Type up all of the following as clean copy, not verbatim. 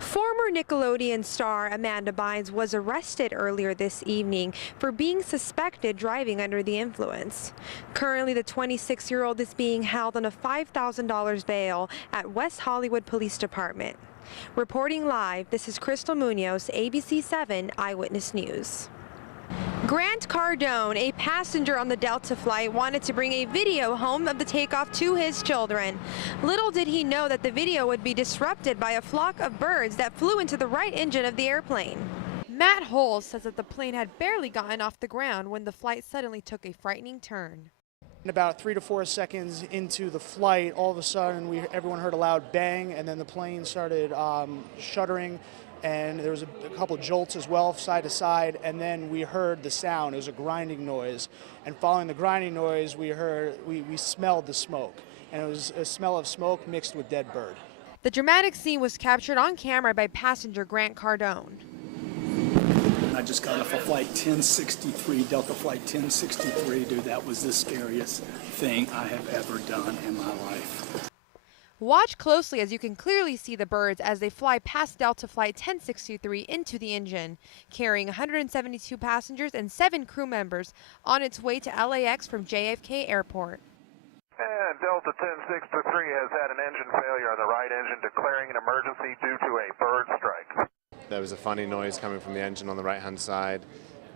Former Nickelodeon star Amanda Bynes was arrested earlier this evening for being suspected driving under the influence. Currently, the 26-year-old is being held on a $5,000 bail at West Hollywood Police Department. Reporting live, this is Crystal Munoz, ABC 7 Eyewitness News. Grant Cardone, a passenger on the Delta flight, wanted to bring a video home of the takeoff to his children. Little did he know that the video would be disrupted by a flock of birds that flew into the right engine of the airplane. Matt Holes says that the plane had barely gotten off the ground when the flight suddenly took a frightening turn. About 3 to 4 seconds into the flight, all of a sudden everyone heard a loud bang, and then the plane started shuddering. And there was a couple of jolts as well, side to side, and then we heard the sound. It was a grinding noise, and following the grinding noise, we smelled the smoke, and it was a smell of smoke mixed with dead bird. The dramatic scene was captured on camera by passenger Grant Cardone. I just got off of flight 1063, Delta flight 1063, dude. That was the scariest thing I have ever done in my life. Watch closely as you can clearly see the birds as they fly past Delta Flight 1063 into the engine, carrying 172 passengers and 7 crew members on its way to LAX from JFK Airport. And Delta 1063 has had an engine failure on the right engine, declaring an emergency due to a bird strike. There was a funny noise coming from the engine on the right-hand side,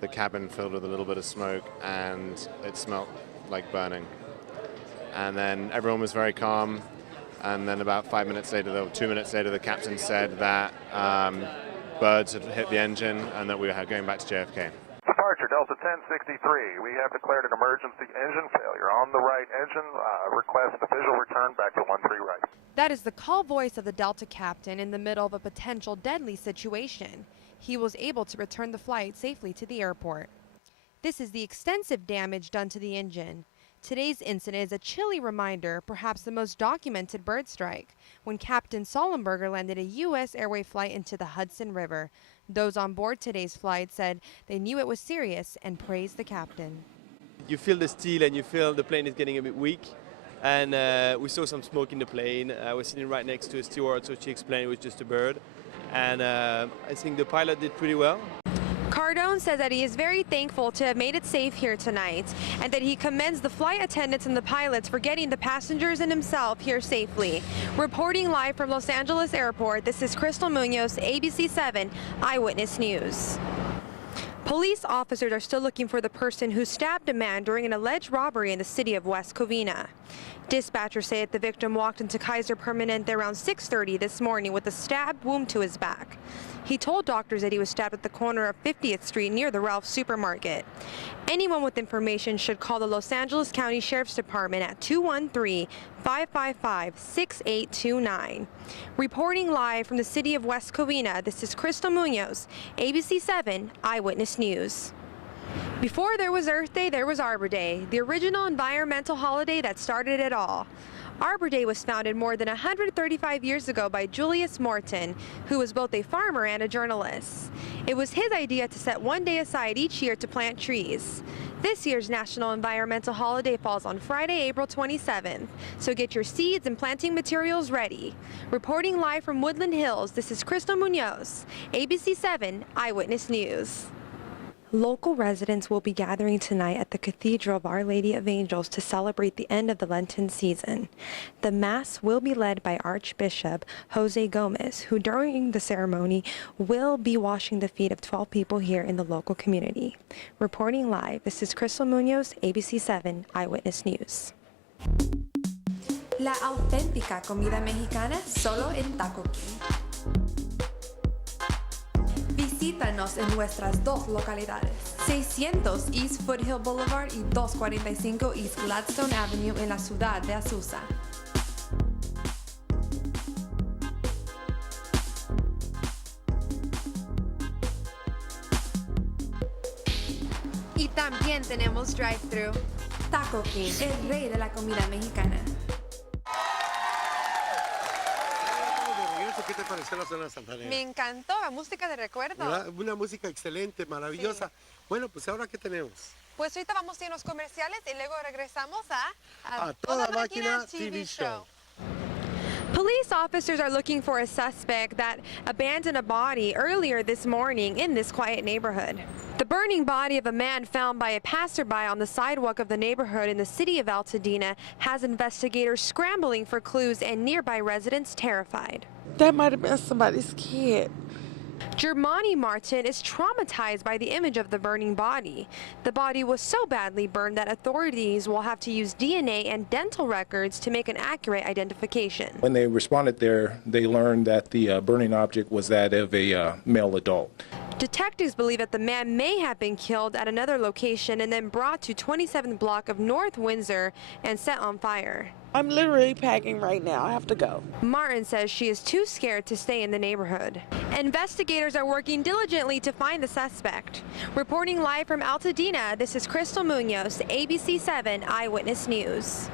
the cabin filled with a little bit of smoke, and it smelled like burning. And then everyone was very calm. And then about 2 minutes later, the captain said that birds had hit the engine and that we were going back to JFK. Departure, Delta 1063. We have declared an emergency engine failure on the right engine. Request a visual return back to 13 right. That is the call voice of the Delta captain in the middle of a potential deadly situation. He was able to return the flight safely to the airport. This is the extensive damage done to the engine. Today's incident is a chilly reminder, perhaps the most documented bird strike, when Captain Sollenberger landed a U.S. Airway flight into the Hudson River. Those on board today's flight said they knew it was serious and praised the captain. You feel the steel and you feel the plane is getting a bit weak. And we saw some smoke in the plane. I was sitting right next to a steward, so she explained it was just a bird. And I think the pilot did pretty well. Cardone says that he is very thankful to have made it safe here tonight and that he commends the flight attendants and the pilots for getting the passengers and himself here safely. Reporting live from Los Angeles Airport, this is Crystal Munoz, ABC 7 Eyewitness News. Police officers are still looking for the person who stabbed a man during an alleged robbery in the city of West Covina. Dispatchers say that the victim walked into Kaiser Permanente around 6:30 this morning with a stab wound to his back. He told doctors that he was stabbed at the corner of 50th Street near the Ralph supermarket. Anyone with information should call the Los Angeles County Sheriff's Department at 213-555-6829. Reporting live from the city of West Covina, this is Crystal Munoz, ABC 7 Eyewitness News. Before there was Earth Day, there was Arbor Day, the original environmental holiday that started it all. Arbor Day was founded more than 135 years ago by Julius Morton, who was both a farmer and a journalist. It was his idea to set one day aside each year to plant trees. This year's National Environmental Holiday falls on Friday, April 27th, so get your seeds and planting materials ready. Reporting live from Woodland Hills, this is Crystal Munoz, ABC 7 Eyewitness News. Local residents will be gathering tonight at the Cathedral of Our Lady of Angels to celebrate the end of the Lenten season. The Mass will be led by Archbishop Jose Gomez, who during the ceremony will be washing the feet of 12 people here in the local community. Reporting live, this is Crystal Munoz, ABC 7 Eyewitness News. La auténtica comida mexicana solo en Taco King. Visítanos en nuestras dos localidades, 600 East Foothill Boulevard y 245 East Gladstone Avenue en la ciudad de Azusa. Y también tenemos drive-thru. Taco King, el rey de la comida mexicana. ¿Qué te pareció la zona santanera? Me encantó, la música de recuerdo. ¿Verdad? Una música excelente, maravillosa. Sí. Bueno, pues ahora ¿qué tenemos? Pues ahorita vamos a ir a los comerciales y luego regresamos a Toda Máquina TV Show. Police officers are looking for a suspect that abandoned a body earlier this morning in this quiet neighborhood. The burning body of a man found by a passerby on the sidewalk of the neighborhood in the city of Altadena has investigators scrambling for clues and nearby residents terrified. That might have been somebody's kid. Germani Martin is traumatized by the image of the burning body. The body was so badly burned that authorities will have to use DNA and dental records to make an accurate identification. When they responded there, they learned that the burning object was that of a male adult. Detectives believe that the man may have been killed at another location and then brought to 27th block of North Windsor and set on fire. I'm literally packing right now. I have to go. Martin says she is too scared to stay in the neighborhood. Investigators are working diligently to find the suspect. Reporting live from Altadena, this is Crystal Munoz, ABC 7 Eyewitness News.